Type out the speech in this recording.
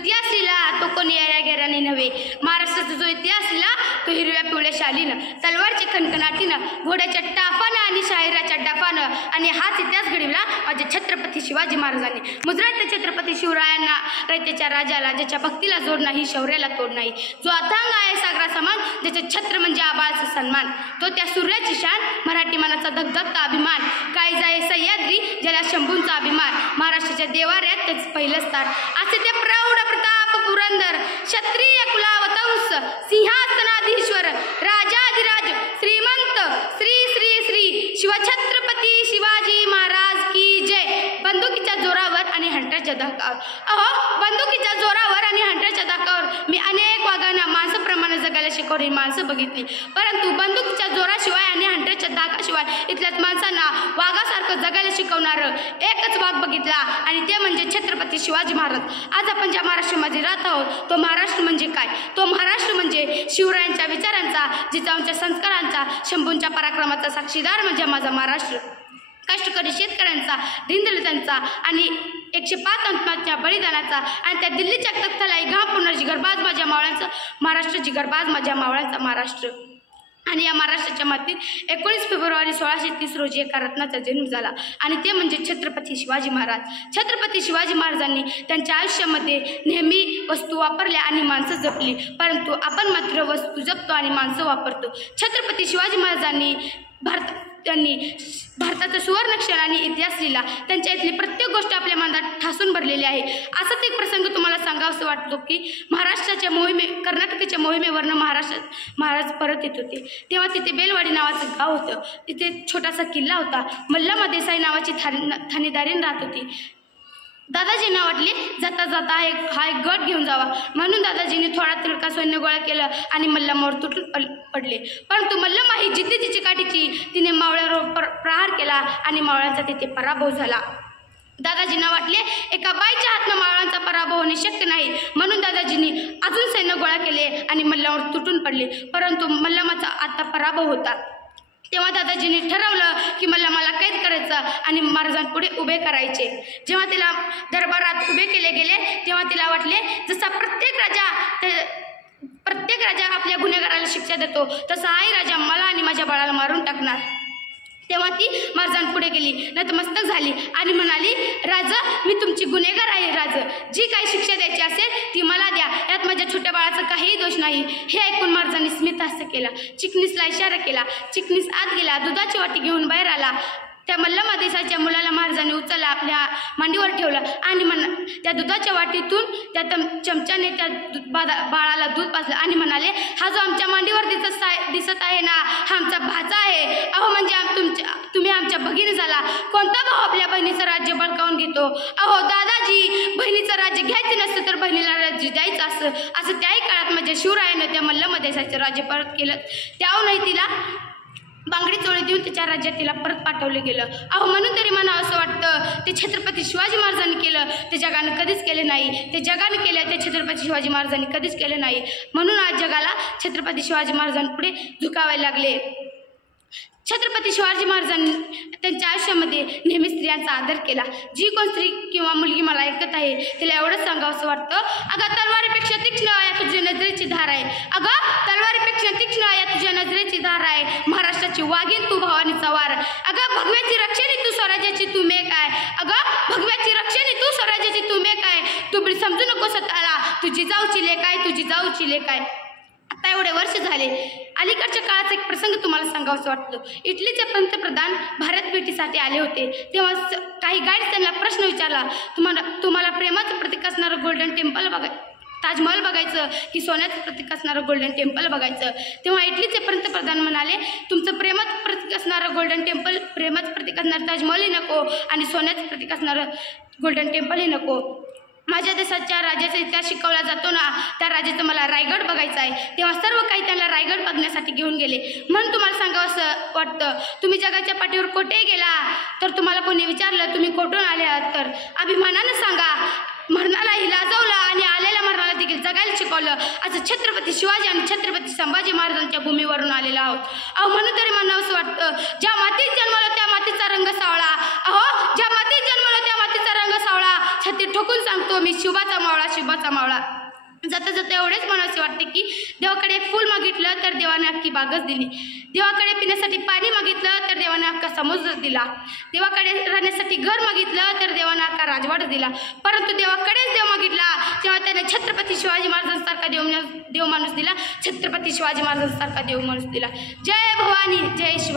इतिहास लिहिला तो कोणी याऱ्या गेऱ्याने नव्हे, महाराष्ट्राचा जो इतिहास लिहिला तो हिरव्या पिवळ्या शालीनं, तलवारच्या खणखणाटीनं, घोड्याच्या टापानं आणि शाहिराच्या डापानं, आणि हाच इतिहास घडविला माझे छत्रपती शिवाजी महाराजांनी. मुद्रात छत्रपती शिवरायांना, रयतेच्या राजाला, ज्याच्या भक्तीला जोड नाही, शौर्याला तोड नाही, जो अथांग आहे सागरा समान, ज्याचे छत्र म्हणजे आबाळाचा सन्मान, तो त्या सूर्याची शान, मराठी मनाचा धगधगता अभिमान, काय जाय सह्याद्री ज्याला शंभूंचा अभिमान, महाराष्ट्राच्या देवाऱ्यात तेच पहिलं स्थान, असे ते प्रौढ प्रताप पुरंदर, क्षत्रिय कुलावतंस, सिंहासनाधीश्वर, राजाधिराज, श्रीमंत, श्री श्री श्री शिवछत्रपती शिवाजी महाराज की जय. बंदुकीच्या जोरावर आणि हंटरच्या धाकावर, बंदुकीच्या जोरावर आणि हंटरच्या धाकावर मी अनेक वाघांना माणसाप्रमाणे जगायला शिकवणारी माणसं बघितली, परंतु बंदुकीच्या जोराशिवाय आणि हंटरच्या धाकाशिवाय इथल्याच माणसांना वाघासारखं जगायला शिकवणारं एकच वाघ बघितला, आणि ते म्हणजे छत्रपती शिवाजी महाराज. आज आपण ज्या महाराष्ट्रामध्ये राहत आहोत तो महाराष्ट्र म्हणजे काय? तो महाराष्ट्र म्हणजे शिवरायांच्या विचारांचा, जिजाऊंच्या संस्कारांचा, शंभूंच्या पराक्रमाचा साक्षीदार म्हणजे माझा महाराष्ट्र. कष्टकरी शेतकऱ्यांचा, दिनदलितांचा आणि 105 आत्माच्या बलिदानाचा, आणि त्या दिल्लीच्या तख्तालाही घाम पुन्हा जिगरबाज माझ्या मावळ्यांचा महाराष्ट्र, जिगरबाज माझ्या मावळ्यांचा महाराष्ट्र. आणि या महाराष्ट्राच्या मातीत 19 फेब्रुवारी 1630 रोजी एका रत्नाचा जन्म झाला, आणि ते म्हणजे छत्रपती शिवाजी महाराज. छत्रपती शिवाजी महाराजांनी त्यांच्या आयुष्यामध्ये नेहमी वस्तू वापरल्या आणि माणसं जपली, परंतु आपण मात्र वस्तू जपतो आणि माणसं वापरतो. छत्रपती शिवाजी महाराजांनी भारताचा सुवर्णक्षर आणि इतिहास लिहिला. त्यांच्या इथली प्रत्येक गोष्ट आपल्या मनात ठासून भरलेली आहे. असाच एक प्रसंग तुम्हाला सांगावंसं वाटतो की महाराष्ट्राच्या कर्नाटकाच्या मोहिमेवरनं महाराज परत येत होते, तेव्हा तिथे बेलवाडी नावाचं गाव होतं. तिथे छोटासा किल्ला होता. मल्लामा देसाई नावाची ठाणेदारीण राहत होती. दादाजींना वाटले जाता जाता हा एक गट घेऊन जावा, म्हणून दादाजींनी थोडा तिरका सैन्य गोळा केलं आणि मल्लामावर तुटून पडले. परंतु मल्लामा ही जिद्दीची चिकाटीची, तिने मावळ्यावर प्रहार केला आणि मावळ्यांचा तिथे पराभव झाला. दादाजींना वाटले एका बाईच्या हातनं मावळ्यांचा पराभव होणे शक्य नाही, म्हणून दादाजींनी अजून सैन्य गोळा केले आणि मल्लामावर तुटून पडले. परंतु मल्लामाचा आता पराभव होता. तेव्हा दादाजींनी ठरवलं की मल्लामाला कैद करायचं आणि महाराजांपुढे उभे करायचे. जेव्हा तिला दरबारात उभे केले गेले तेव्हा तिला वाटले जसा प्रत्येक राजा आपल्या गुन्हेगाराला शिक्षा देतो, तसा हाही राजा मला आणि माझ्या बाळाला मारून टाकणार. तेव्हा ती महाराजांपुढे गेली, नतमस्तक झाली आणि म्हणाली, राजा मी तुमची गुन्हेगार आहे. राजा जी काही शिक्षा द्यायची असेल ती मला द्या, यात माझ्या छोट्या बाळाचा काहीही दोष नाही. हे ऐकून महाराजांनी स्मितहास्य केला, चिकनीसला इशारा केला. चिकनीस आत गेला, दुधाची वाटी घेऊन बाहेर आला. त्या मल्लामा देसाईच्या मुलाला महाराजांनी उचलला, आपल्या मांडीवर ठेवलं आणि त्या दुधाच्या वाटीतून त्या चमच्याने त्या बाळाला दूध पाजलं आणि म्हणाले, हा जो आमच्या मांडीवर दिसत आहे ना, हा आमचा भाचा आहे. अहो म्हणजे तुम्ही आमच्या भगिनी झाला. कोणता भाऊ आपल्या बहिणीचं राज्य बळकावून घेतो? अहो दादाजी, बहिणीचं राज्य घ्यायचं नसतं तर बहिणीला राज्य द्यायचं असं त्याही काळात माझ्या शिवरायानं त्या मल्लामा देसाईचं राज्य परत केलं. त्याहूनही तिला बांगडी चोळी देऊन तिच्या राज्यात तिला परत पाठवलं गेलं. अहो म्हणून तरी मला असं वाटतं ते छत्रपती शिवाजी महाराजांनी केलं ते जगानं कधीच केलं नाही, ते जगानं केलं ते छत्रपती शिवाजी महाराजांनी कधीच केलं नाही. म्हणून आज जगाला छत्रपती शिवाजी महाराजांपुढे झुकावायला लागले. छत्रपती शिवाजी महाराजांनी त्यांच्या आयुष्यामध्ये नेहमी स्त्रियांचा आदर केला. जी कोण स्त्री किंवा मुलगी मला ऐकत आहे तिला एवढंच सांगावंसं वाटतं, अगं तलवारीपेक्षा तीक्ष्ण या तुझ्या नजरेची धार आहे. अगं तलवारीपेक्षा तीक्ष्ण या तुझ्या नजरेची धार आहे. महाराष्ट्राची वाघीण तू भवानी चव्हाण. अगं भगव्याची रक्षणी तू स्वराज्याची तू मेक आहे. अगं भगव्याची रक्षणी तू स्वराज्याची तू मेक आहे. तू समजू नको स्वतःला, तुझी जाऊची लेक आहे, तुझी जाऊची लेक आहे. आता एवढे वर्ष झाले, अलीकडच्या काळाचा एक प्रसंग तुम्हाला सांगावंसं वाटतो. इटलीचे पंतप्रधान भारत भेटीसाठी आले होते. तेव्हा काही गाईड्स त्यांना प्रश्न विचारला, तुम्हाला प्रेमाचं प्रतीक असणारं गोल्डन टेम्पल ताजमहल बघायचं की सोन्याचं प्रतीक असणारं गोल्डन टेम्पल बघायचं? तेव्हा इटलीचे पंतप्रधान म्हणाले, तुमचं प्रेमाचं प्रतीक असणारं गोल्डन टेम्पल, प्रेमाचं प्रतीक असणारं ताजमहलही नको आणि सोन्याचं प्रतीक असणारं गोल्डन टेम्पलही नको. माझ्या देशाच्या राजाचा इतिहास शिकवला जातो ना, त्या राजाचं मला रायगड बघायचा आहे. तेव्हा सर्व काही त्यांना रायगड बघण्यासाठी घेऊन गेले. म्हणून तुम्हाला सांगावंसं वाटतं, तुम्ही जगाच्या पाठीवर कोठेही गेला तर तुम्हाला कोणी विचारलं तुम्ही कोठून आले आहात तर अभिमानानं सांगा. मरणालाही लाजवलं आणि आलेल्या मरणाला देखील जगायला शिकवलं. असं छत्रपती शिवाजी आणि छत्रपती संभाजी महाराजांच्या भूमीवरून आलेलो आहोत. अहो म्हणून तरी म्हणावंसं वाटतं, ज्या मातीत जन्मलं त्या मातीचा रंग सावळा. अहो ज्या मातीत जन्मलं त्या मातीचा रंग सावळा. छातीत ठोकून सांगतो, मी शिवाचा मावळा, शिवाचा मावळा. जाता जाता एवढेच म्हणायचे वाटते की देवाकडे एक फूल मागितलं तर देवाने अख्खी बागच दिली. देवाकडे पिण्यासाठी पाणी मागितलं तर देवाने अख्खा समुद्र दिला. देवाकडे राहण्यासाठी घर मागितलं तर देवाने अख्खा राजवाडा दिला. परंतु देवाकडेच देव मागितला तेव्हा त्याने छत्रपती शिवाजी महाराजांसारखा देव माणूस दिला. छत्रपती शिवाजी महाराजांसारखा देव माणूस दिला. जय भवानी, जय शिव.